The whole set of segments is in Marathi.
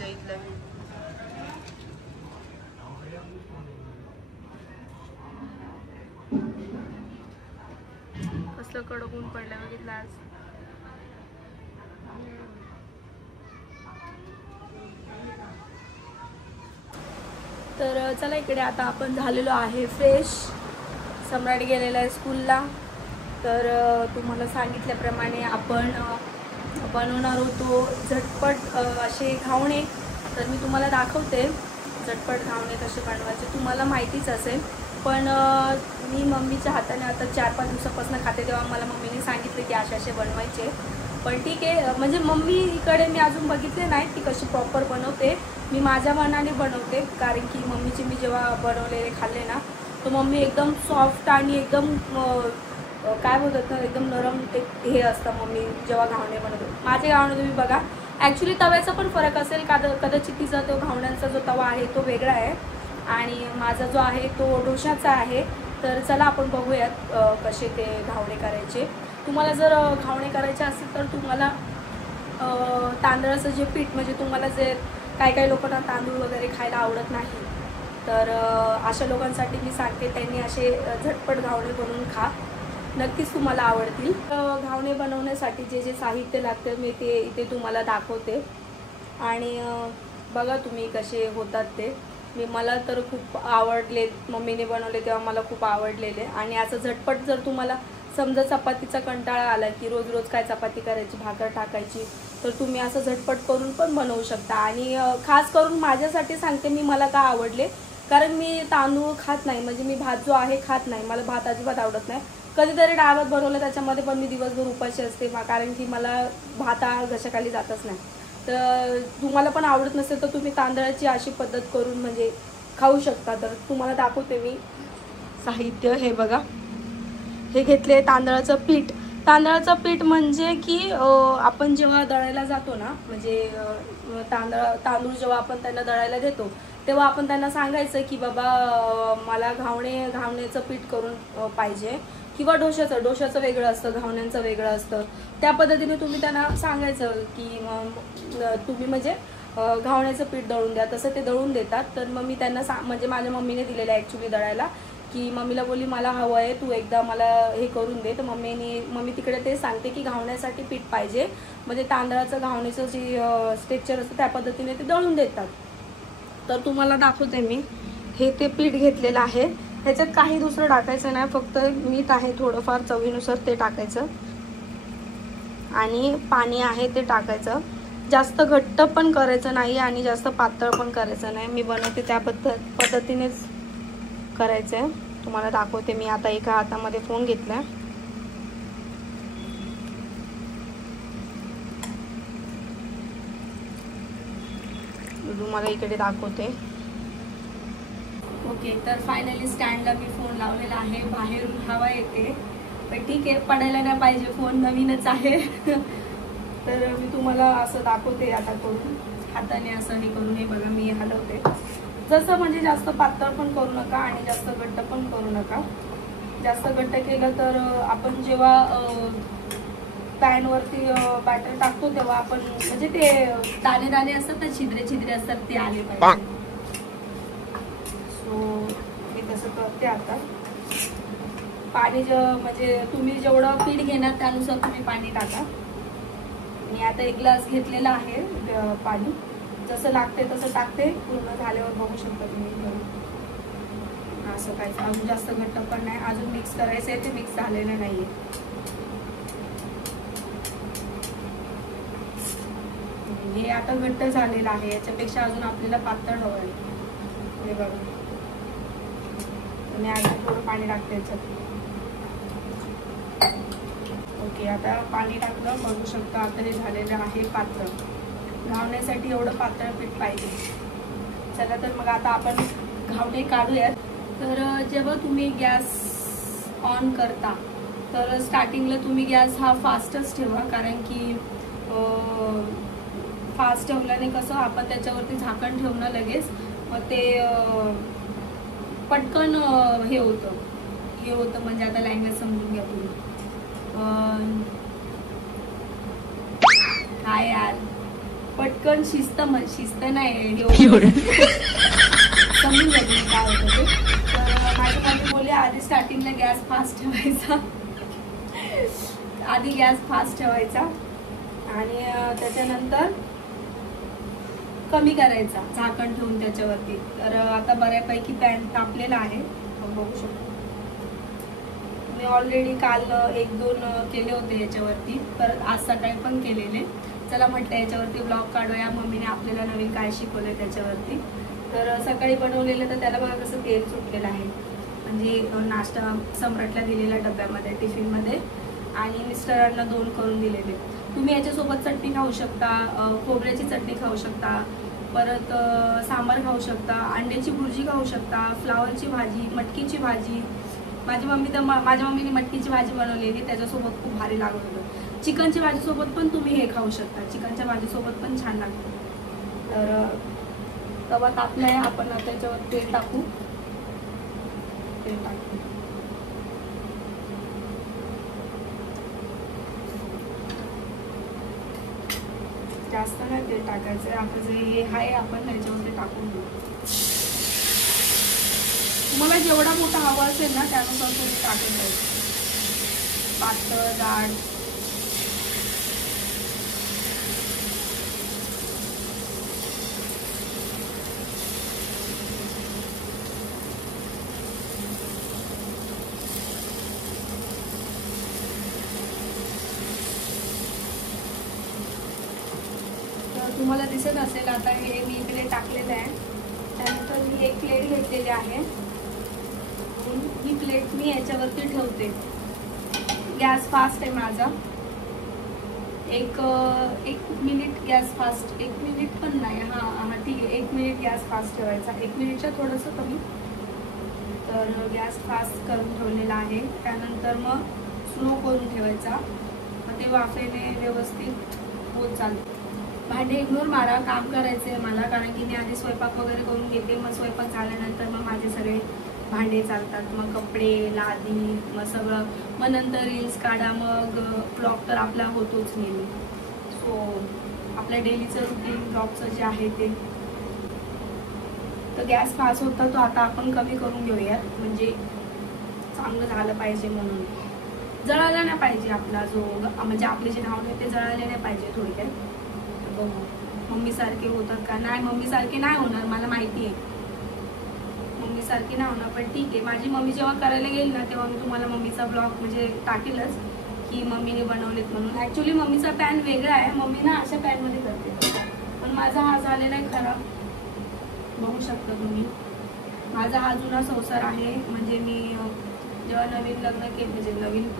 आमच्या इथल्या. कसलं कडक ऊन पडलं बघितलं आज. तर चला इकडे आता आपण झालेलो आहे फ्रेश. सम्राट गेलेला आहे स्कूलला. तर तुम्हाला सांगितल्याप्रमाणे आपण बनवणार होतो झटपट असे घावणे. तर मी तुम्हाला दाखवते झटपट घावणे कसे बनवायचे. तुम्हाला माहितीच असेल, पण मी मम्मीच्या हाताने आता 4-5 दिवसापासून खाते, तेव्हा मला मम्मीने सांगितले की असे बनवायचे. पण ठीक आहे, म्हणजे मम्मीकडे मी अजून बघितले नाही ती कशी प्रॉपर बनवते. मी माझ्या मनाने बनवते, कारण की मम्मीचे मी जेव्हा बनवलेले खाल्ले ना, तर मम्मी एकदम सॉफ्ट आणि एकदम काय बोलतात ना, एकदम नरम ते हे असतं मम्मी जेव्हा घावणे बनवते. माझे घावणे तुम्ही बघा, ॲक्च्युली तव्याचा पण फरक असेल, कदाचित तिचा तो घावण्यांचा जो तवा आहे तो वेगळा आहे आणि माझा जो आहे तो डोशाचा आहे. तर चला आपण बघूयात कसे ते घावणे करायचे. तुम्हाला जर घावणे करायचे असेल तर तुम्हाला तांदळाचं जे पीठ, म्हणजे तुम्हाला जे काही लोकांना तांदूळ वगैरे खायला आवडत नाही, तर अशा लोकांसाठी मी सांगते त्यांनी असे झटपट घावणे बनवून खा, नक्कीच तुम्हाला आवडतील. घावणे बनवण्यासाठी जे जे साहित्य लागतं मी ते इथे तुम्हाला दाखवते आणि बघा तुम्ही कसे होतात ते. मला तर खूप आवडले, मम्मीने बनवले तेव्हा मला खूप आवडलेले. आणि असं झटपट जर तुम्हाला समजा चपातीचा कंटाळा आला की रोज रोज काय चपाती करायची, भाकर टाकायची, तर तुम्ही असं झटपट करून पण बनवू शकता. आणि खास करून माझ्यासाठी सांगते मी, मला का आवडले, कारण मी तांदूळ खात नाही, म्हणजे मी भात जो आहे खात नाही, मला भात अजिबात आवडत नाही. कधीतरी डाळ भात बनवलं त्याच्यामध्ये पण मी दिवसभर उपाशी असते, कारण की मला भात घशाखाली जातच नाही. तर तुम्हाला पण आवडत नसेल तर तुम्ही तांदळाची अशी पद्धत करून म्हणजे खाऊ शकता. तर तुम्हाला दाखवते मी साहित्य. हे बघा, हे घेतले तांदळाचं पीठ. तांदळाचं पीठ म्हणजे की आपण जेव्हा दळायला जातो ना, म्हणजे तांदूळ जेव्हा आपण त्यांना दळायला देतो तेव्हा आपण त्यांना सांगायचं की बाबा मला घावण्याचं पीठ करून पाहिजे, किंवा डोशाचं वेगळं असतं, घावण्यांचं वेगळं असतं. त्या पद्धतीने तुम्ही त्यांना सांगायचं की तुम्ही म्हणजे घावण्याचं पीठ दळून द्या, तसं ते दळून देतात. तर मग मी त्यांना म्हणजे माझ्या मम्मीने दिलेलं आहे ॲक्च्युली दळायला, की मम्मीला बोलली मला हवं आहे, तू एकदा मला हे करून दे. तर मम्मी तिकडे ते सांगते की घावण्यासाठी पीठ पाहिजे, म्हणजे तांदळाचं घावण्याचं जे स्ट्रक्चर असतं त्या पद्धतीने ते दळून देतात. तर तुम्हाला दाखवते मी, हे ते पीठ घेतलेलं आहे. ह्याच्यात काही दुसरं टाकायचं नाही, फक्त मीठ आहे थोडंफार चवीनुसार ते टाकायचं आणि पाणी आहे ते टाकायचं. जास्त घट्ट पण करायचं नाही आणि जास्त पातळ पण करायचं नाही. मी बनवते त्या पद्धतीनेच करायचं आहे. तुम्हाला दाखवते मी. आता एका हातामध्ये फोन घेतला, तुम्हाला इकडे दाखवते. ओके, तर फायनली स्टँडला मी फोन लावलेला आहे. बाहेरून हवा येते, पण ठीक आहे, पडायला नाही पाहिजे, फोन नवीनच आहे. तर मी तुम्हाला असं दाखवते आता करून, हाताने असं हे करून. हे बघा मी हलवते. जसं म्हणजे जास्त पातळ पण करू नका आणि जास्त घट्ट पण करू नका. जास्त घट्ट केलं तर आपण जेव्हा पॅनवरती बॅटर टाकतो तेव्हा आपण म्हणजे ते दाणे दाणे असतात ना, छिद्रे असतात, ते आले पाहिजे. सो मी तसं करते. आता पाणी म्हणजे तुम्ही जेवढं पीठ घेणार त्यानुसार तुम्ही पाणी टाका. मी आता 1 ग्लास घेतलेला आहे पाणी, जसं लागते तसं टाकते. पूर्ण झाल्यावर बघू शकता तुम्ही. असं काय अजून जास्त घट्ट पण नाही, अजून मिक्स करायचं आहे, ते मिक्स झालेलं नाहीये. हे आता घट्ट झालेलं आहे, याच्यापेक्षा अजून आपल्याला पातळ हवं आहे. हे बघा, मी अजून थोडं पाणी टाकते याच्यात. ओके, आता पाणी टाकलं, बघू शकता आता हे झालेलं आहे पातळ. घावण्यासाठी एवढं पातळ पीठ पाहिजे. चला तर मग आता आपण घावणे काढूयात. तर जेव्हा तुम्ही गॅस ऑन करता तर स्टार्टिंगला तुम्ही गॅस हा फास्टच ठेवा, कारण की फास्ट ठेवल्याने कसं आपण त्याच्यावरती झाकण ठेवणं लगेच, मग ते पटकन हे होतं म्हणजे आता लँग्वेज समजून घ्या तुम्ही. काय यार, पटकन शिस्त नाही समजून जाते काय होतं ते. तर माझी मम्मी बोलली आधी स्टार्टिंगला गॅस फास्ट ठेवायचा, आधी गॅस फास्ट ठेवायचा आणि त्याच्यानंतर कमी करायचा झाकण ठेवून त्याच्यावरती. तर आता बऱ्यापैकी पॅन तापलेला आहे, बघू शकतो. मी ऑलरेडी काल 1-2 केले होते याच्यावरती, परत आज सकाळी पण केलेले. चला म्हटलं याच्यावरती ब्लॉग काढूया, मम्मीने आपल्याला नवीन काय शिकवलंय त्याच्यावरती. तर सकाळी बनवलेलं तर त्याला बघा कसं तेल सुटलेलं आहे, म्हणजे नाश्ता सम्राटला दिलेला डब्यामध्ये टिफिनमध्ये आणि मिस्टरांना 2 करून दिलेले. तुम्ही याच्यासोबत चटणी खाऊ शकता, खोबऱ्याची चटणी खाऊ शकता, परत सांबार खाऊ शकता, अंड्याची भुर्जी खाऊ शकता, फ्लावरची भाजी, मटकीची भाजी. माझ्या मम्मीने मटकीची भाजी बनवलेली, त्याच्यासोबत खूप भारी लागत होतं. चिकनच्या भाजीसोबत पण तुम्ही हे खाऊ शकता, चिकनच्या भाजीसोबत पण छान लागतं. तर तवा तापला आहे, आपण आता त्याच्यावर तेल टाकू. जास्त नाही तेल टाकायचं, आपलं जे हे आहे आपण त्याच्यावरती टाकून देऊ. तुम्हाला जेवढा मोठा हवा असेल ना त्यानुसार तुम्ही टाकून द्यायचं, पातळ जाड. तुम्हाला दिसत असेल आता हे मी इकडे टाकलेलं आहे. त्यानंतर मी एक प्लेट घेतलेली आहे, ही प्लेट मी याच्यावरती ठेवते. गॅस फास्ट आहे माझा, एक मिनिट गॅस फास्ट, 1 मिनिट पण नाही, हां ठीक आहे, 1 मिनिट गॅस फास्ट ठेवायचा, 1 मिनिटच्या थोडंसं कमी. तर गॅस फास्ट करून ठेवलेला आहे. त्यानंतर मग स्लो करून ठेवायचा, मग ते वाफेने व्यवस्थित होत चालतं. भांडे इग्नोर मारा, काम करायचं आहे मला, कारण की मी आधी स्वयंपाक वगैरे करून घेते, मग स्वयंपाक झाल्यानंतर मग माझे सगळे भांडे चालतात, मग कपडे लादी, मग सगळं, मग नंतर रील्स काढा, मग ब्लॉग तर आपला होतोच नेहमी. सो आपल्या डेलीचं रुटीन ब्लॉगचं जे आहे ते. तर गॅस फास्ट होता तो आता आपण कमी करून घेऊयात, म्हणजे चांगलं झालं पाहिजे म्हणून. जळायला नाही पाहिजे आपला जो, म्हणजे आपले जे नाव आहे ते जळायला नाही पाहिजे थोडक्यात. मम्मी सारखे होतात का? नाही, मम्मी सारखे नाही होणार, मला माहिती आहे मम्मी सारखे नाही होणार, पण ठीक आहे. माझी मम्मी जेव्हा करायला गेली ना तेव्हा मी तुम्हाला मम्मीचा ब्लॉग म्हणजे टाकेलच की मम्मीने बनवलेत म्हणून. ऍक्च्युली मम्मीचा पॅन वेगळा आहे, मम्मी ना अशा पॅनमध्ये करते, पण माझा हा झालेला आहे खराब, बघू शकता तुम्ही. माझा हा जुना संसार आहे, म्हणजे मी जेव्हा नवीन लग्न केलं, म्हणजे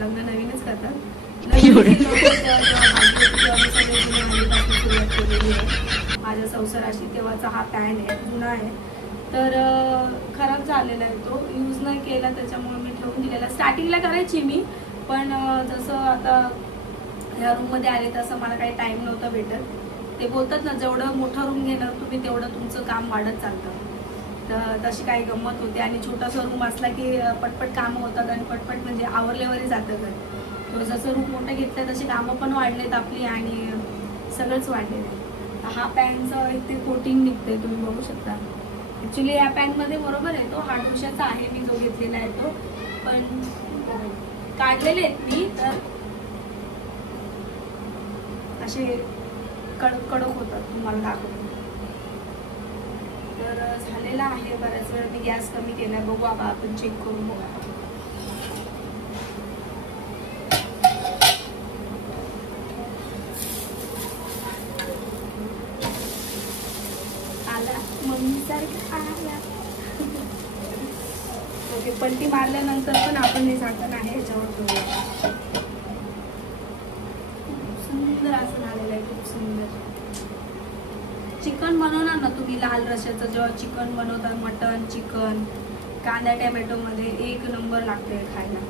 लग्न नवीनच करतात, माझ्या संसाराशी तेव्हाचा हा पॅन आहे, जुना आहे. तर खराब झालेला आहे, तो यूज नाही केला, त्याच्यामुळे मी ठेवून दिलेला. स्टार्टिंगला करायची मी, पण जसं आता ह्या रूममध्ये आले तसं मला काही टाईम नव्हता भेटत. ते बोलतात ना, जेवढं मोठा रूम घेणार तुम्ही तेवढं तुमचं काम वाढत चालतं. तर तशी काही गंमत होते, आणि छोटासा रूम असला की पटपट कामं होतात आणि पटपट म्हणजे आवरल्यावरही जातं घर. तो जसं रूम मोठं घेतलं तशी कामं पण वाढलेत आपली आणि सगळंच वाढलेलं आहे. हा पॅनचं एक ते कोटिंग निघते, तुम्ही बघू शकता. ॲक्च्युली या पॅनमध्ये बरोबर आहे, तो हाडुशाचा आहे मी जो घेतलेला आहे तो, पण काढलेले आहेत मी, तर असे कडक कडक होतात, तुम्हाला दाखवतो. तर झालेला आहे, बऱ्याच वेळ मी गॅस कमी केला, बघू आता आपण चेक करून बघा. ओके, पलटी मारल्यानंतर पण आपण हे झाकण आहे याच्यावर ठेवूया. सुंदर असं झालेलं आहे, खूप सुंदर. चिकन बनवणार ना तुम्ही लाल रश्याचं, जेव्हा चिकन बनवतात, मटन चिकन कांदा टॅमॅटो मध्ये एक नंबर लागते खायला.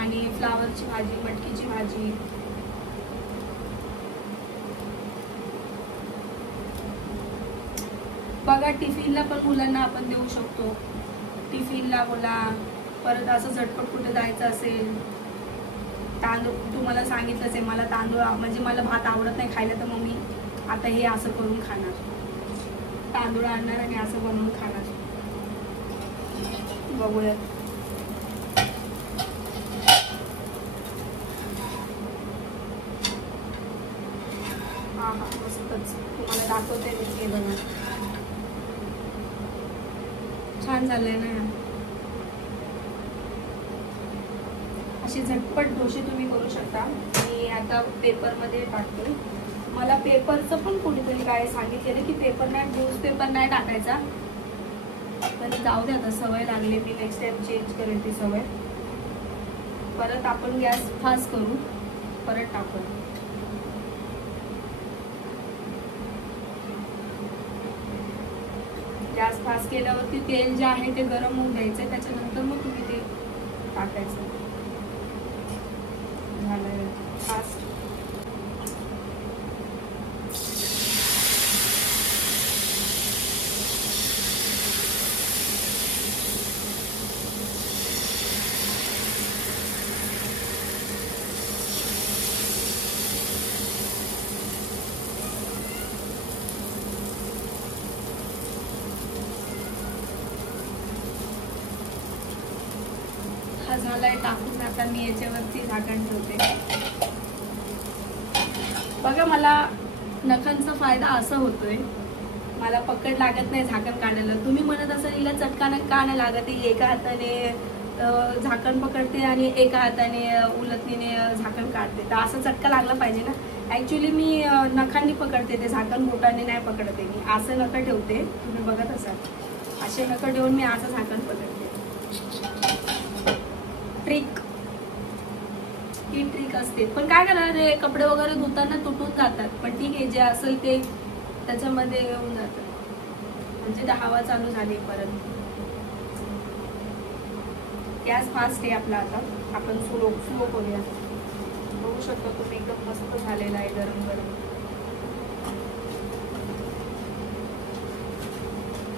आणि फ्लावरची भाजी, मटकीची भाजी, बघा. टिफिनला पण मुलांना आपण देऊ शकतो, टिफिनला बोला. परत असं झटपट कुठे जायचं असेल, तांदूळ तुम्हाला सांगितलंच आहे, मला तांदूळ म्हणजे मला भात आवडत नाही खायला, तर मग मी आता हे असं करून खाणार, तांदूळ आणणार आणि असं बनवून खाणार. बघूया. हा मस्तच तुम्हाला दाखवते मी. हे बघा छान झालंय ना. असे झटपट डोसे तुम्ही करू शकता. मी आता पेपरमध्ये टाकते. मला पेपरचं पण कोणीतरी काय सांगितलेलं की पेपर नाही, न्यूजपेपर नाही टाकायचा. तर जाऊ दे, आता सवय लागली. मी नेक्स्ट टाइम चेंज करेन ती सवय. परत आपण गॅस फास्ट करू, परत टाकू. गॅस फास्ट केल्यावरती तेल जे आहे ते गरम होऊन द्यायचं. त्याच्यानंतर मग तुम्ही ते टाकायचं. झालं फास्ट. हा झालाय टाकून. आता मी याच्यावरती झाकण ठेवते. बघा मला नखांचा फायदा असा होतोय, मला पकड लागत नाही झाकण काढायला. तुम्ही म्हणत असाल हिला चटकानं का नाही लागत, एका हाताने झाकण पकडते आणि एका हाताने उलटणीने झाकण काढते. तर असं चटका लागला पाहिजे ना. ऍक्च्युली मी नखांनी पकडते ते झाकण, बोटाने नाही पकडते. मी असं नखं ठेवते, तुम्ही बघत असाल. असे नखं ठेवून मी असं झाकण पकडते. ट्रिक, ही ट्रिक असते. पण काय करणार रे, कपडे वगैरे धुताना तुटून जातात. पण ठीक आहे, जे असेल ते त्याच्यामध्ये येऊन जातं. म्हणजे हवा चालू झाली परत. गॅस फास्ट आहे आपला. आता आपण स्लो करूया. बघू शकता तुम्ही, एकदम मस्त झालेला आहे गरम गरम.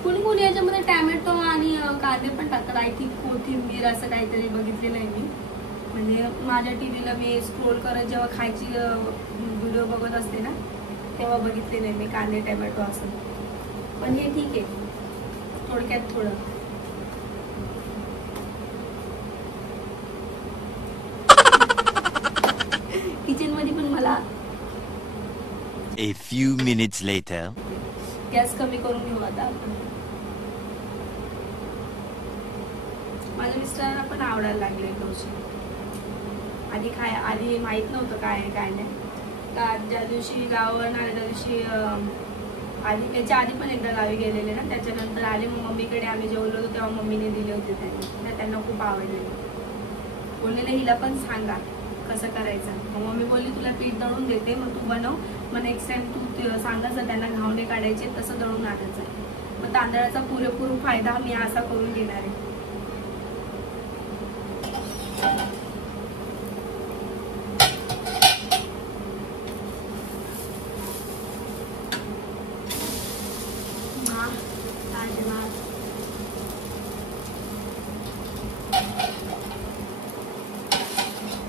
कुणी कुणी याच्यामध्ये टॅमॅटो आणि कांदे पण टाकतात. आय थिंक कोथिंबीर असं काहीतरी बघितलेलं आहे मी. म्हणजे माझ्या टीव्हीला मी स्क्रोल करत जेव्हा खायची व्हिडिओ बघत असते ना, तेव्हा बघितलेलं आहे मी कांदे टॅमॅटो असं. पण हे ठीक आहे, थोडक्यात थोडं. किचन मध्ये पण मला. A few minutes later. Gas कमी करून घेऊ आता आपण. माझ्या मिस्टरांना पण आवडायला लागले डोसे. आधी माहित नव्हतं काय आहे काय नाही. तर ज्या दिवशी गावावर आले त्या दिवशी याच्या आधी पण एकदा गावी गेलेले ना, त्याच्यानंतर आले. मग मम्मीकडे आम्ही जेवलो होतो तेव्हा मम्मीने दिले होते त्यांना खूप आवडले. बोललेले हिला पण सांगा कसं करायचं. मग मम्मी बोलली तुला पीठ दळून देते, मग तू बनव. मग नेक्स्ट टाइम तू सांगायचं त्यांना घावणे काढायचे, तसं दळून आणायचं. मग तांदळाचा पुरेपूर फायदा मी असा करून घेणार आहे.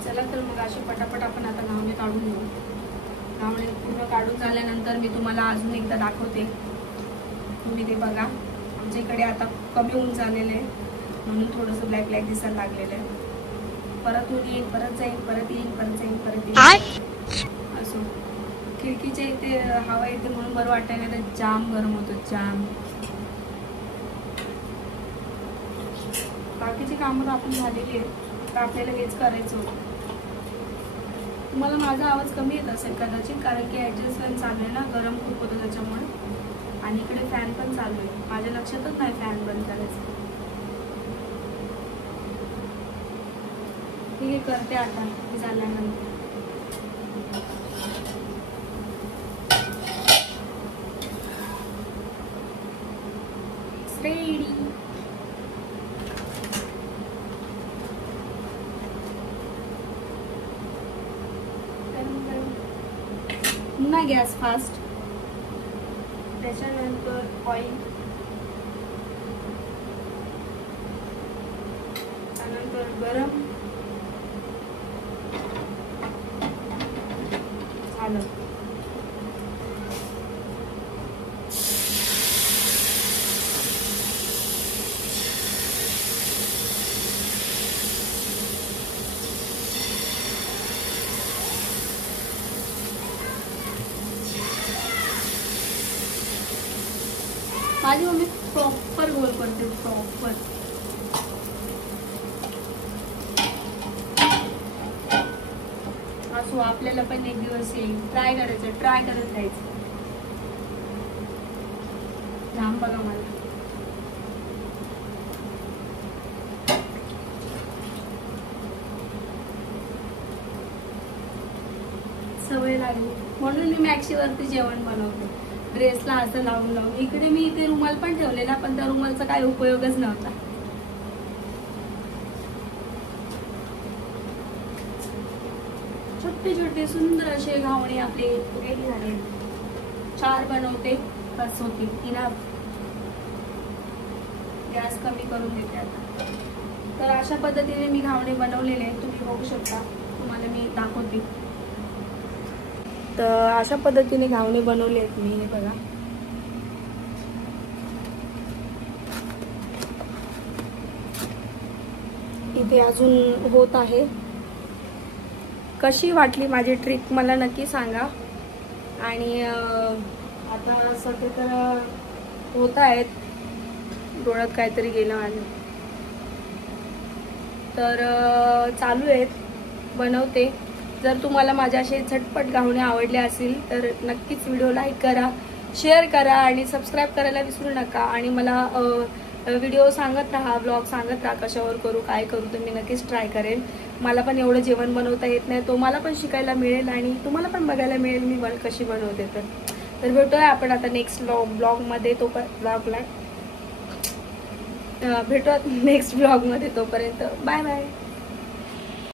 चला तर मग असे पटापट आपण आता घावणे काढून घेऊ. घावणे पूर्ण काढून झाल्यानंतर मी तुम्हाला अजून एकदा दाखवते. तुम्ही ते बघा. आमच्या इकडे आता कमी ऊन झालेलं आहे म्हणून थोडंसं ब्लॅक ब्लॅक दिसायला लागलेलं आहे. परत ऊन येईल, परत जाईल, परत येईल, परत जाईल, परत येईल. असं खिडकीच्या इथे हवा येते म्हणून बरं वाटतं, नाही तर जाम गरम होतं जाम. बाकीची कामं तर आपण झालेली आहेत, तर आपल्याला हेच करायचं होतं. तुम्हाला माझा आवाज कमी येत असेल कदाचित, कारण की ॲडजस्ट फॅन चालू आहे ना, गरम खूप होतं त्याच्यामुळे. आणि इकडे फॅन पण चालू आहे, माझ्या लक्षातच नाही फॅन बंद करायचं. ठीक आहे, करते आता झाल्यानंतर. रेडी. पुन्हा गॅस फास्ट. त्याच्यानंतर ऑइल, त्यानंतर गरम झालं. माझी मम्मी प्रॉपर गोल करते, प्रॉपर. असो, आपल्याला पण एक दिवस येईल. ट्राय करायचं, ट्राय करत राहायचं. घाम बघा मला. सवय लागली म्हणून मी मॅक्सीवरती जेवण बनवते, ड्रेसला असं लावून लावून. इकडे मी इथे रुमाल पण ठेवलेला, पण त्या रुमालचा काही उपयोगच नव्हता. छोटे छोटे सुंदर असे घावणे आपले रेडी झाले. 4 बनवते बस होती. इनफ. गॅस कमी करून देते आता. तर अशा पद्धतीने मी घावणे बनवलेले आहेत, तुम्ही बघू शकता. तुम्हाला मी दाखवते. तर अशा पद्धतीने घावणे बनवले आहेत मी. हे बघा, इथे अजून होत आहे. कशी वाटली माझी ट्रिक मला नक्की सांगा. आणि आता सध्या तर होत आहेत, डोळ्यात काहीतरी गेलं आणि तर चालू आहेत, बनवते. जर तुम्हाला माझे असे झटपट घावणे आवडले असतील तर नक्कीच व्हिडिओ लाईक करा, शेअर करा आणि सबस्क्राईब करायला विसरू नका. आणि मला व्हिडिओ सांगत राहा, ब्लॉग सांगत राहा, कशावर करू काय करू, तर मी नक्कीच ट्राय करेन. मला पण एवढं जेवण बनवता येत नाही, तो मला पण शिकायला मिळेल आणि तुम्हाला पण बघायला मिळेल मी कशी बनवते. तर भेटूया आपण आता नेक्स्ट ब्लॉगमध्ये. तो भेटूयात नेक्स्ट ब्लॉगमध्ये. तोपर्यंत बाय बाय.